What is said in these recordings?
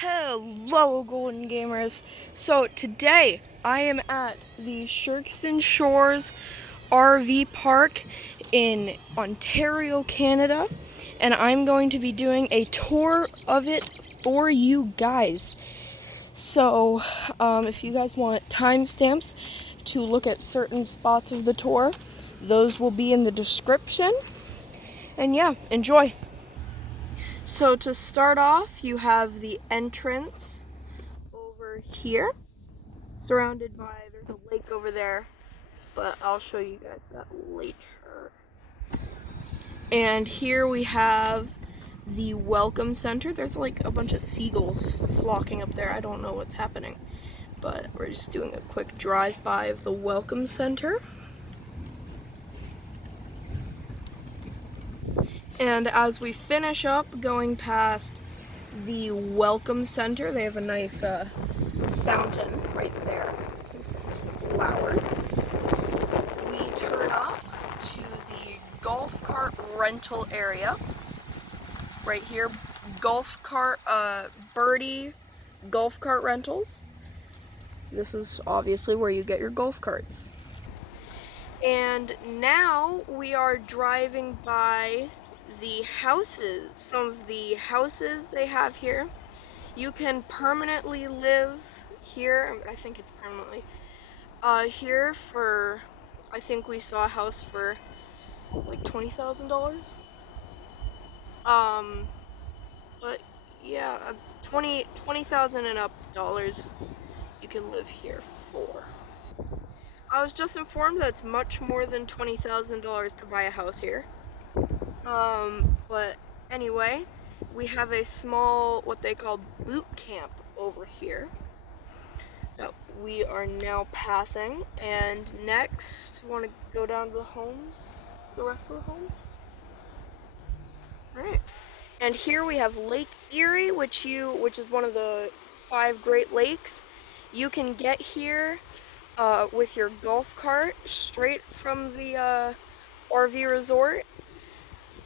Hello, Golden Gamers. So today I am at the Sherkston Shores RV Park in Ontario, Canada, and I'm going to be doing a tour of it for you guys. So if you guys want timestamps to look at certain spots of the tour, those will be in the description. And yeah, enjoy. So to start off, you have the entrance over here, surrounded by, there's a lake over there, but I'll show you guys that later. And here we have the Welcome Center. There's like a bunch of seagulls flocking up there. I don't know what's happening, but we're just doing a quick drive-by of the Welcome Center. And as we finish up going past the Welcome Center, they have a nice fountain right there and some flowers. We turn up to the golf cart rental area. Right here, Birdie Golf Cart Rentals. This is obviously where you get your golf carts. And now we are driving by the houses, some of the houses they have here. You can permanently live here. I think it's permanently here for, I think we saw a house for like $20,000. But yeah, 20,000 and up dollars you can live here for. I was just informed that it's much more than $20,000 to buy a house here. But anyway, we have a small, what they call boot camp over here that we are now passing. And next, want to go down to the homes, the rest of the homes? All right. And here we have Lake Erie, which is one of the 5 Great Lakes. You can get here with your golf cart straight from the RV resort.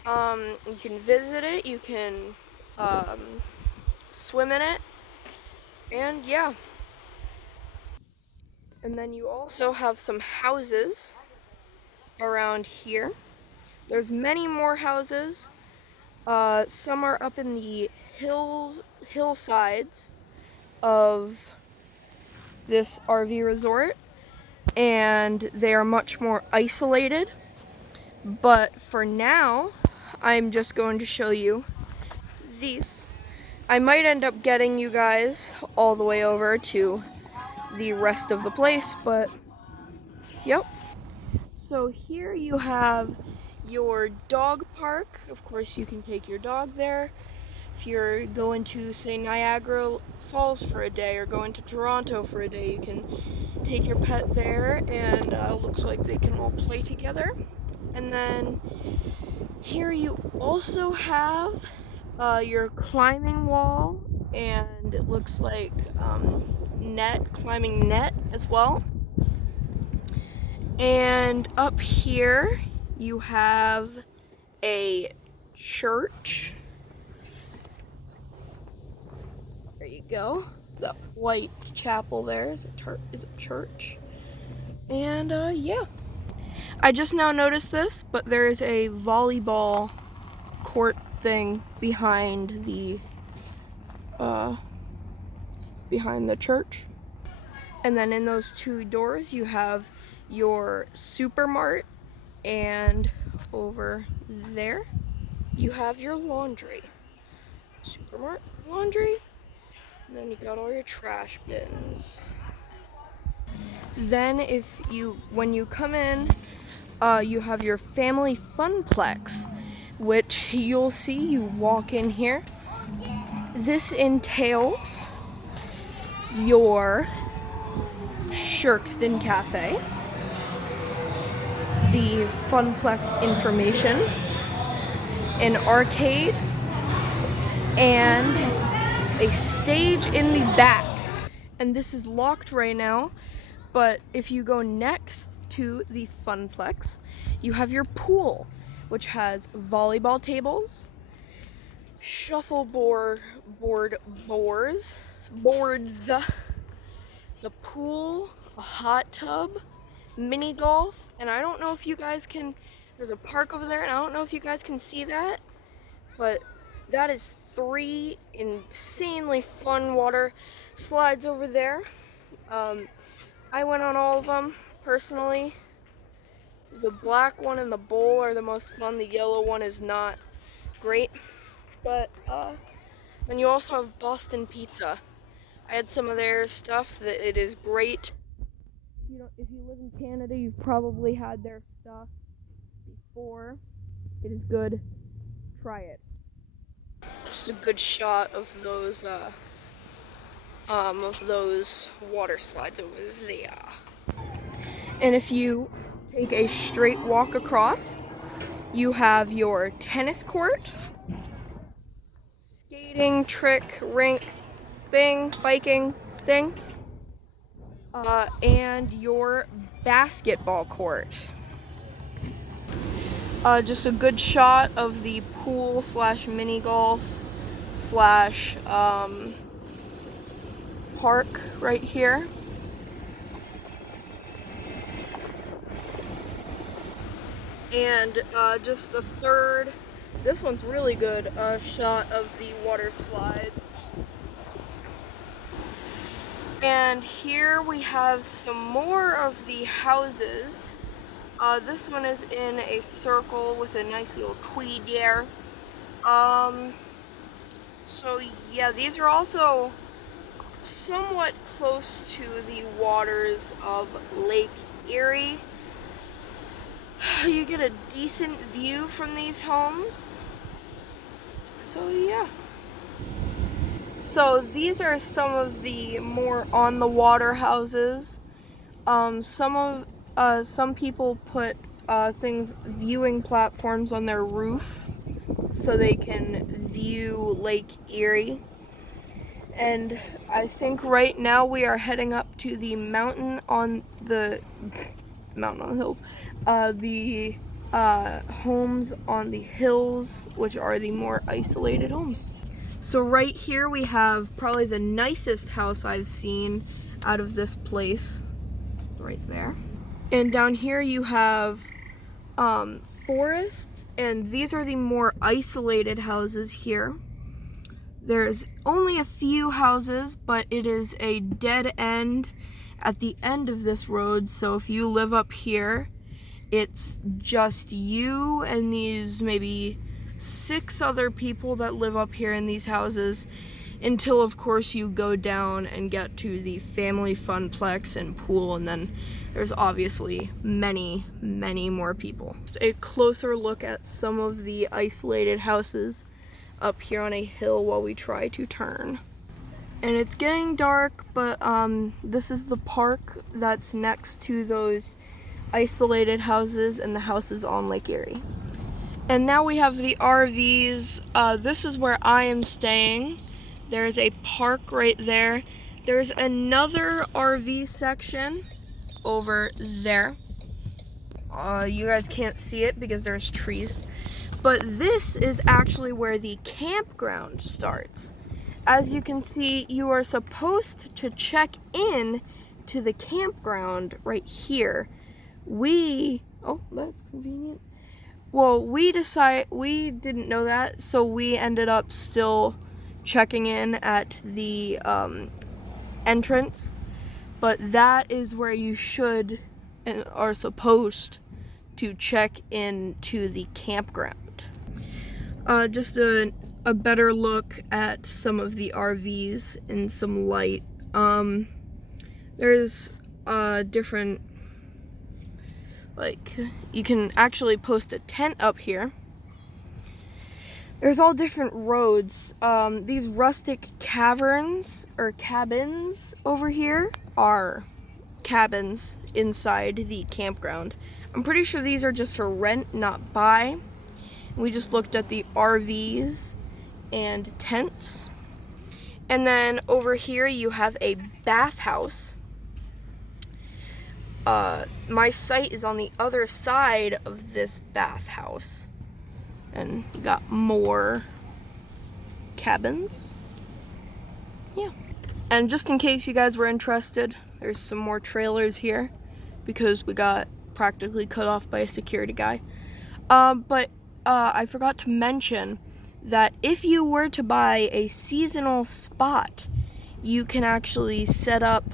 You can visit it, you can swim in it, and yeah. And then you also have some houses around here. There's many more houses. Some are up in the hillsides of this RV resort, and they are much more isolated. But for now, I'm just going to show you these. I might end up getting you guys all the way over to the rest of the place, but yep. So here you have your dog park. Of course, you can take your dog there. If you're going to, say, Niagara Falls for a day or going to Toronto for a day, you can take your pet there, and looks like they can all play together. And then here you also have your climbing wall, and it looks like climbing net as well. And up here you have a church. There you go. The white chapel there is a church. And yeah. I just now noticed this, but there is a volleyball court thing behind the church. And then in those 2 doors you have your supermart, and over there you have your laundry. Supermart, laundry, and then you got all your trash bins. Then when you come in, you have your family funplex, which you'll see, you walk in here. This entails your Sherkston Cafe, the funplex information, an arcade, and a stage in the back. And this is locked right now, but if you go next to the funplex, you have your pool, which has volleyball tables, shuffleboard boards, the pool, a hot tub, mini golf, and I don't know if you guys can, there's a park over there, and I don't know if you guys can see that, but that is 3 insanely fun water slides over there. I went on all of them personally. The black one and the bowl are the most fun. The yellow one is not great. But then you also have Boston Pizza. I had some of their stuff. That it is great. You know, if you live in Canada, you've probably had their stuff before. It is good. Try it. Just a good shot of those water slides over there. And if you take a straight walk across, you have your tennis court, skating, trick, rink, thing, biking thing, and your basketball court. Just a good shot of the pool slash mini golf slash park right here. And just a third, this one's really good, shot of the water slides. And here we have some more of the houses. This one is in a circle with a nice little tree there. So yeah, these are also somewhat close to the waters of Lake Erie. You get a decent view from these homes. So yeah. So these are some of the more on the water houses. Some people put viewing platforms on their roof so they can view Lake Erie. And I think right now we are heading up to the mountain on the hills, the homes on the hills, which are the more isolated homes. So right here we have probably the nicest house I've seen out of this place, right there. And down here you have forests, and these are the more isolated houses here. There's only a few houses, but it is a dead end at the end of this road, so if you live up here, it's just you and these maybe 6 other people that live up here in these houses, until of course you go down and get to the family funplex and pool, and then there's obviously many, many more people. Just a closer look at some of the isolated houses up here on a hill while we try to turn. And it's getting dark, but this is the park that's next to those isolated houses and the houses on Lake Erie. And now we have the RVs. This is where I am staying. There's a park right there. There's another RV section over there. You guys can't see it because there's trees. But this is actually where the campground starts. As you can see, you are supposed to check in to the campground right here. Oh, that's convenient. Well, we didn't know that, so we ended up still checking in at the entrance. But that is where you should and are supposed to check in to the campground. Just a better look at some of the RVs in some light. There's different, like, you can actually post a tent up here. There's all different roads. These rustic caverns or cabins over here are cabins inside the campground. I'm pretty sure these are just for rent, not buy. We just looked at the RVs and tents. And then over here you have a bathhouse. My site is on the other side of this bathhouse. And you got more cabins. Yeah. And just in case you guys were interested, there's some more trailers here because we got practically cut off by a security guy. But I forgot to mention that if you were to buy a seasonal spot, you can actually set up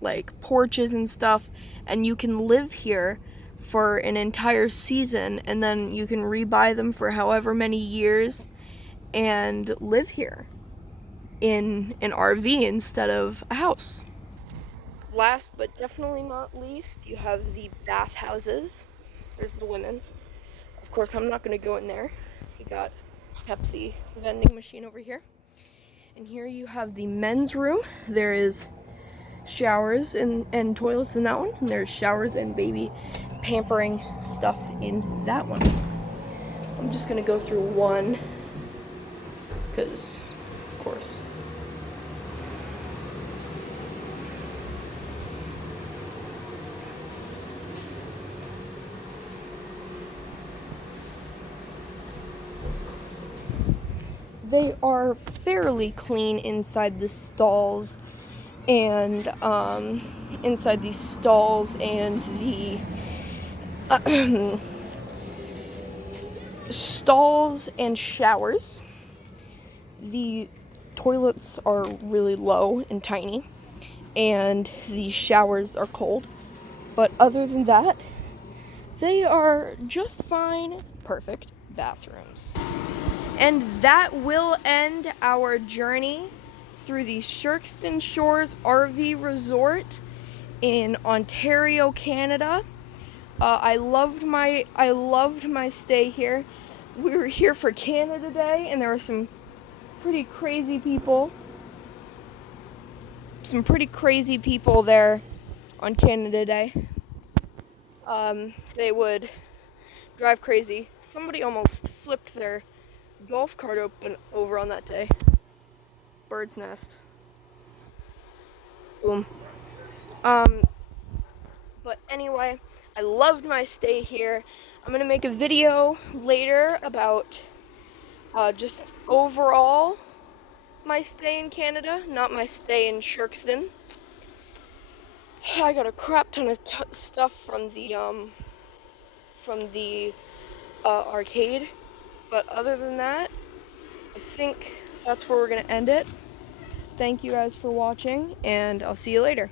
like porches and stuff, and you can live here for an entire season, and then you can rebuy them for however many years and live here in an RV instead of a house. Last but definitely not least, you have the bathhouses. There's the women's. Of course, I'm not going to go in there. You got Pepsi vending machine over here. And here you have the men's room. There is showers and toilets in that one. And there's showers and baby pampering stuff in that one. I'm just going to go through one because, of course. They are fairly clean inside the stalls and inside these stalls and the stalls and showers. The toilets are really low and tiny, and the showers are cold. But other than that, they are just fine, perfect bathrooms. And that will end our journey through the Sherkston Shores RV Resort in Ontario, Canada. I loved my stay here. We were here for Canada Day, and there were some pretty crazy people. There on Canada Day. They would drive crazy. Somebody almost flipped their golf cart over on that day. Bird's nest. Boom. But anyway, I loved my stay here. I'm gonna make a video later about just overall my stay in Canada, not my stay in Sherkston. I got a crap ton of stuff from the arcade. But other than that, I think that's where we're going to end it. Thank you guys for watching, and I'll see you later.